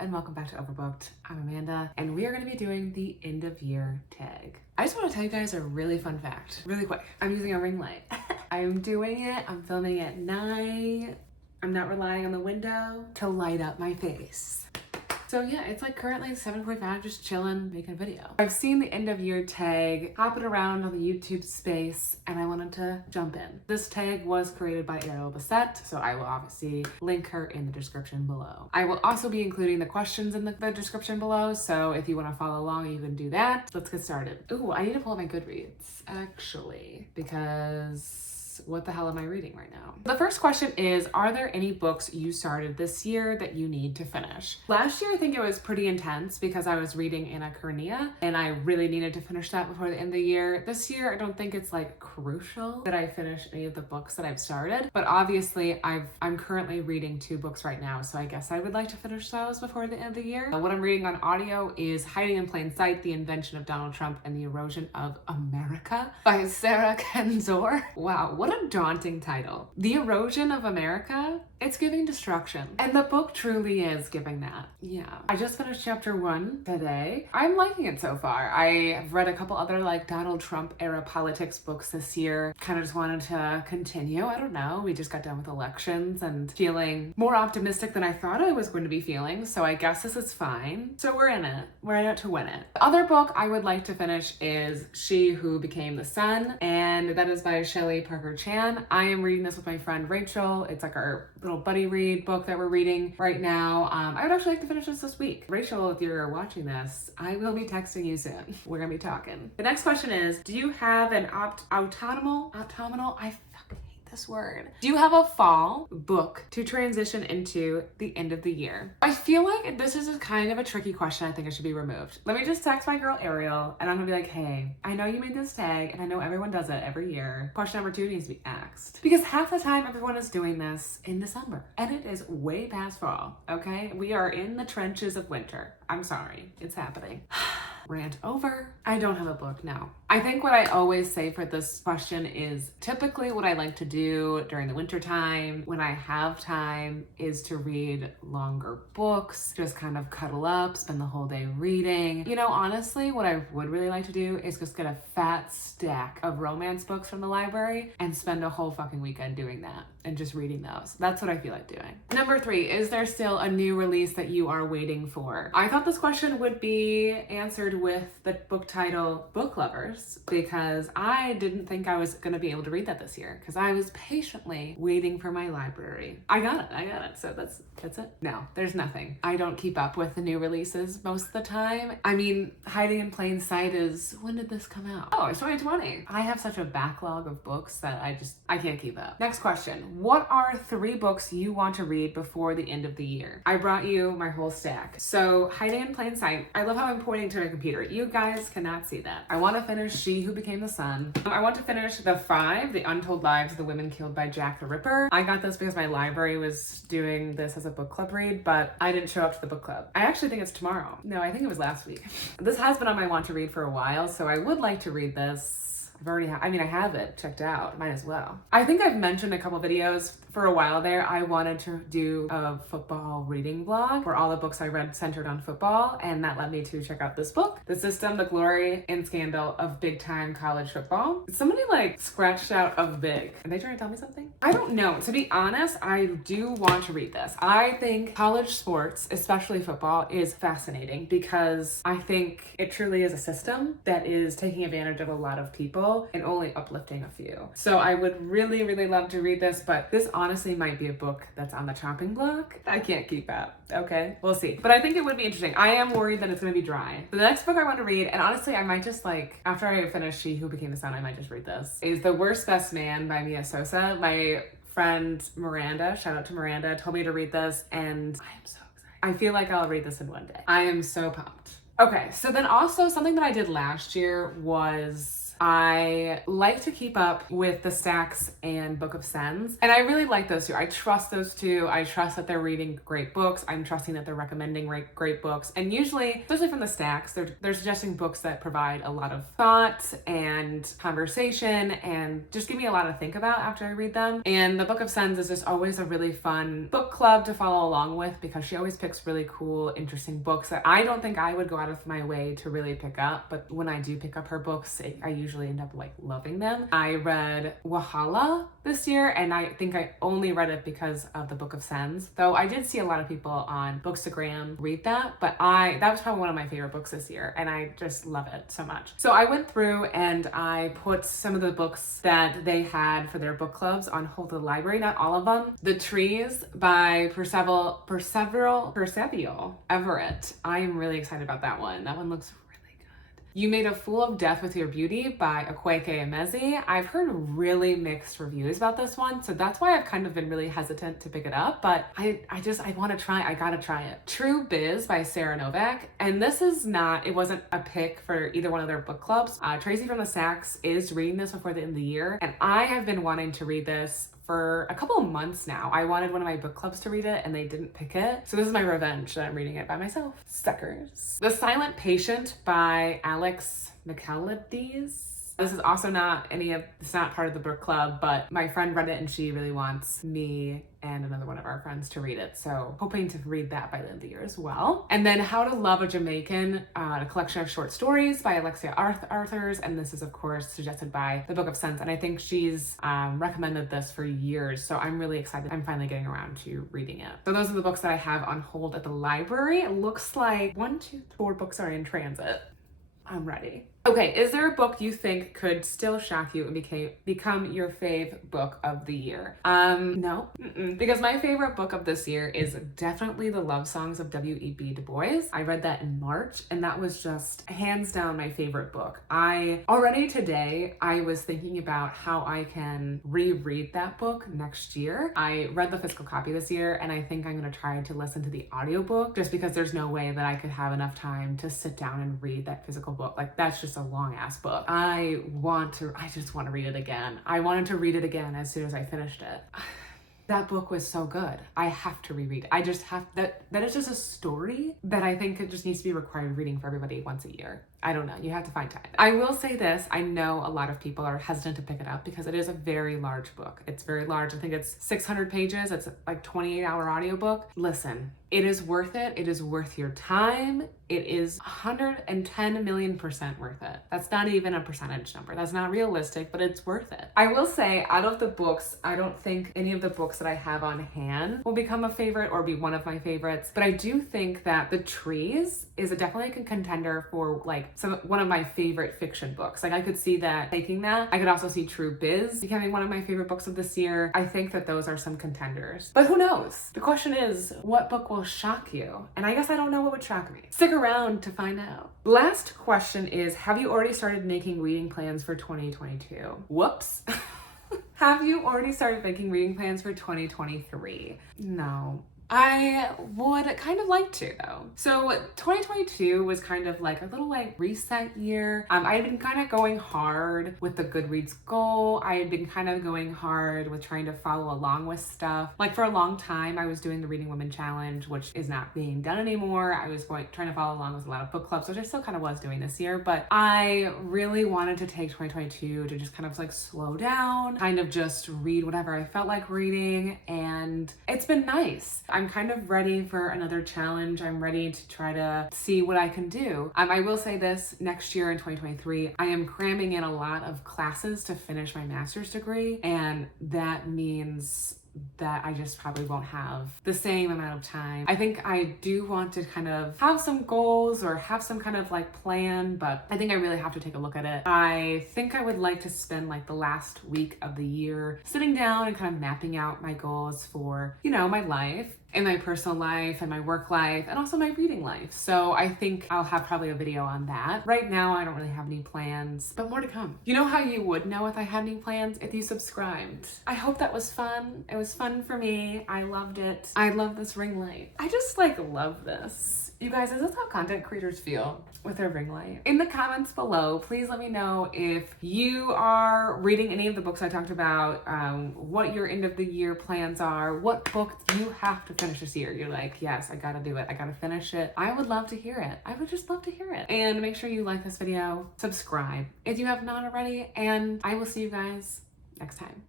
and welcome back to Overbooked. I'm Amanda and we are going to be doing the end of year tag. I just want to tell you guys a really fun fact, really quick. I'm using a ring light. I'm doing it, I'm filming at night. I'm not relying on the window to light up my face. So yeah, it's like currently 7:45, just chilling, making a video. I've seen the end of year tag hopping around on the YouTube space and I wanted to jump in. This tag was created by Ariel, so I will obviously link her in the description below. I will also be including the questions in the description below, so if you want to follow along, you can do that. Let's get started. Ooh, I need to pull up my Goodreads, actually, because what the hell am I reading right now? The first question is, are there any books you started this year that you need to finish? Last year, I think it was pretty intense because I was reading Anna Karenina and I really needed to finish that before the end of the year. This year, I don't think it's like crucial that I finish any of the books that I've started, but obviously I'm currently reading 2 books right now, so I guess I would like to finish those before the end of the year. What I'm reading on audio is Hiding in Plain Sight, The Invention of Donald Trump and the Erosion of America by Sarah Kenzor. Wow, what a daunting title. The Erosion of America? It's giving destruction. And the book truly is giving that. Yeah. I just finished chapter 1 today. I'm liking it so far. I have read a couple other like Donald Trump era politics books this year. Kind of just wanted to continue. I don't know. We just got done with elections and feeling more optimistic than I thought I was going to be feeling. So I guess this is fine. So we're in it. We're in it to win it. The other book I would like to finish is She Who Became the Sun. And that is by Shelley Parker Chan. I am reading this with my friend Rachel. It's like our little buddy read book that we're reading right now. I would actually like to finish this week. Rachel, if you're watching this, I will be texting you soon. We're gonna be talking. The next question is, do you have an autumnal? I fucking hate this word. Do you have a fall book to transition into the end of the year? I feel like this is kind of a tricky question. I think it should be removed. Let me just text my girl Ariel and I'm gonna be like, hey, I know you made this tag and I know everyone does it every year. Question number 2 needs to be asked. Because half the time everyone is doing this in December and it is way past fall, okay? We are in the trenches of winter. I'm sorry, it's happening. Rant over. I don't have a book now. I think what I always say for this question is typically what I like to do during the winter time when I have time is to read longer books, just kind of cuddle up, spend the whole day reading. You know, honestly, what I would really like to do is just get a fat stack of romance books from the library and spend a whole fucking weekend doing that and just reading those. That's what I feel like doing. Number 3, is there still a new release that you are waiting for? I thought this question would be answered with the book title Book Lovers, because I didn't think I was gonna be able to read that this year because I was patiently waiting for my library. I got it. So that's it. No, there's nothing. I don't keep up with the new releases most of the time. I mean, Hiding in Plain Sight is, when did this come out? Oh, it's 2020. I have such a backlog of books that I can't keep up. Next question. What are 3 books you want to read before the end of the year? I brought you my whole stack. So Hiding in Plain Sight. I love how I'm pointing to my computer. You guys cannot see that. I want to finish She Who Became the Sun. I want to finish The 5, The Untold Lives of the Women Killed by Jack the Ripper. I got this because my library was doing this as a book club read, but I didn't show up to the book club. I actually think it's tomorrow. No, I think it was last week. This has been on my want to read for a while, so I would like to read this. I have it checked out. Might as well. I think I've mentioned a couple videos for a while there. I wanted to do a football reading vlog where all the books I read centered on football, and that led me to check out this book, The System, the Glory, and Scandal of Big Time College Football. Somebody like scratched out of big. Are they trying to tell me something? I don't know. To be honest, I do want to read this. I think college sports, especially football, is fascinating because I think it truly is a system that is taking advantage of a lot of people and only uplifting a few. So I would really, really love to read this, but this honestly might be a book that's on the chopping block. I can't keep up. Okay, we'll see. But I think it would be interesting. I am worried that it's gonna be dry. The next book I want to read, and honestly, I might just after I finish She Who Became the Sun, I might just read this, is The Worst Best Man by Mia Sosa. My friend Miranda, shout out to Miranda, told me to read this, and I am so excited. I feel like I'll read this in one day. I am so pumped. Okay, so then also something that I did last year was I like to keep up with the Stacks and Book of Sends, and I really like those two. I trust those two. I trust that they're reading great books. I'm trusting that they're recommending great books, and usually, especially from the Stacks, they're suggesting books that provide a lot of thought and conversation and just give me a lot to think about after I read them. And the Book of Sends is just always a really fun book club to follow along with, because she always picks really cool, interesting books that I don't think I would go out of my way to really pick up, but when I do pick up her books, I usually end up like loving them. I read Wahala this year, and I think I only read it because of the Book of Sends, though I did see a lot of people on Bookstagram read that, but that was probably one of my favorite books this year, and I just love it so much. So I went through and I put some of the books that they had for their book clubs on hold at the library, not all of them. The Trees by Percival Everett. I am really excited about that one. That one looks really good. You Made a Fool of Death with Your Beauty by Akwaeke Emezi. I've heard really mixed reviews about this one, so that's why I've kind of been really hesitant to pick it up, but I want to try. I gotta try it. True Biz by Sarah Novak, and this is not, it wasn't a pick for either one of their book clubs. Tracy from the Stacks is reading this before the end of the year, and I have been wanting to read this for a couple of months now. I wanted one of my book clubs to read it and they didn't pick it. So this is my revenge that I'm reading it by myself. Suckers. The Silent Patient by Alex McAllides. This is also it's not part of the book club, but my friend read it and she really wants me and another one of our friends to read it. So hoping to read that by the end of the year as well. And then How to Love a Jamaican, a collection of short stories by Alexia Arthurs. And this is of course suggested by the Book of Sense. And I think she's recommended this for years. So I'm really excited. I'm finally getting around to reading it. So those are the books that I have on hold at the library. It looks like 4 books are in transit. I'm ready. Okay, is there a book you think could still shock you and become your fave book of the year? No. Because my favorite book of this year is definitely The Love Songs of W.E.B. Du Bois. I read that in March, and that was just hands down my favorite book. Already today, I was thinking about how I can reread that book next year. I read the physical copy this year, and I think I'm gonna try to listen to the audiobook, just because there's no way that I could have enough time to sit down and read that physical book. Like, that's just a long ass book. I just want to read it again. I wanted to read it again as soon as I finished it. That book was so good. I have to reread it. I just have that is just a story that I think it just needs to be required reading for everybody once a year. I don't know. You have to find time. I will say this. I know a lot of people are hesitant to pick it up because it is a very large book. It's very large. I think it's 600 pages. It's like 28-hour audiobook. Listen, it is worth it. It is worth your time. It is 110 million% worth it. That's not even a percentage number. That's not realistic, but it's worth it. I will say, out of the books, I don't think any of the books that I have on hand will become a favorite or be one of my favorites, but I do think that The Trees is definitely a contender for like one of my favorite fiction books. Like, I could see that taking that. I could also see True Biz becoming one of my favorite books of this year. I think that those are some contenders, but who knows? The question is, what book will shock you? And I guess I don't know what would shock me. Stick around to find out. Last question is, have you already started making reading plans for 2022? Whoops. Have you already started making reading plans for 2023? No. I would kind of like to though. So 2022 was kind of like a little like reset year. I had been kind of going hard with the Goodreads goal. I had been kind of going hard with trying to follow along with stuff. Like, for a long time, I was doing the Reading Women Challenge, which is not being done anymore. I was trying to follow along with a lot of book clubs, which I still kind of was doing this year, but I really wanted to take 2022 to just kind of like slow down, kind of just read whatever I felt like reading, and it's been nice. I'm kind of ready for another challenge. I'm ready to try to see what I can do. I will say this, next year in 2023, I am cramming in a lot of classes to finish my master's degree, and that means that I just probably won't have the same amount of time. I think I do want to kind of have some goals or have some kind of like plan, but I think I really have to take a look at it. I think I would like to spend like the last week of the year sitting down and kind of mapping out my goals for, you know, my life, in my personal life and my work life and also my reading life. So I think I'll have probably a video on that. Right now, I don't really have any plans, but more to come. You know how you would know if I had any plans? If you subscribed. I hope that was fun. It was fun for me. I loved it. I love this ring light. I just like love this. You guys, is this how content creators feel with their ring light? In the comments below, please let me know if you are reading any of the books I talked about, what your end of the year plans are, what book you have to finish this year. You're like, yes, I gotta do it. I gotta finish it. I would love to hear it. I would just love to hear it. And make sure you like this video, subscribe if you have not already, and I will see you guys next time.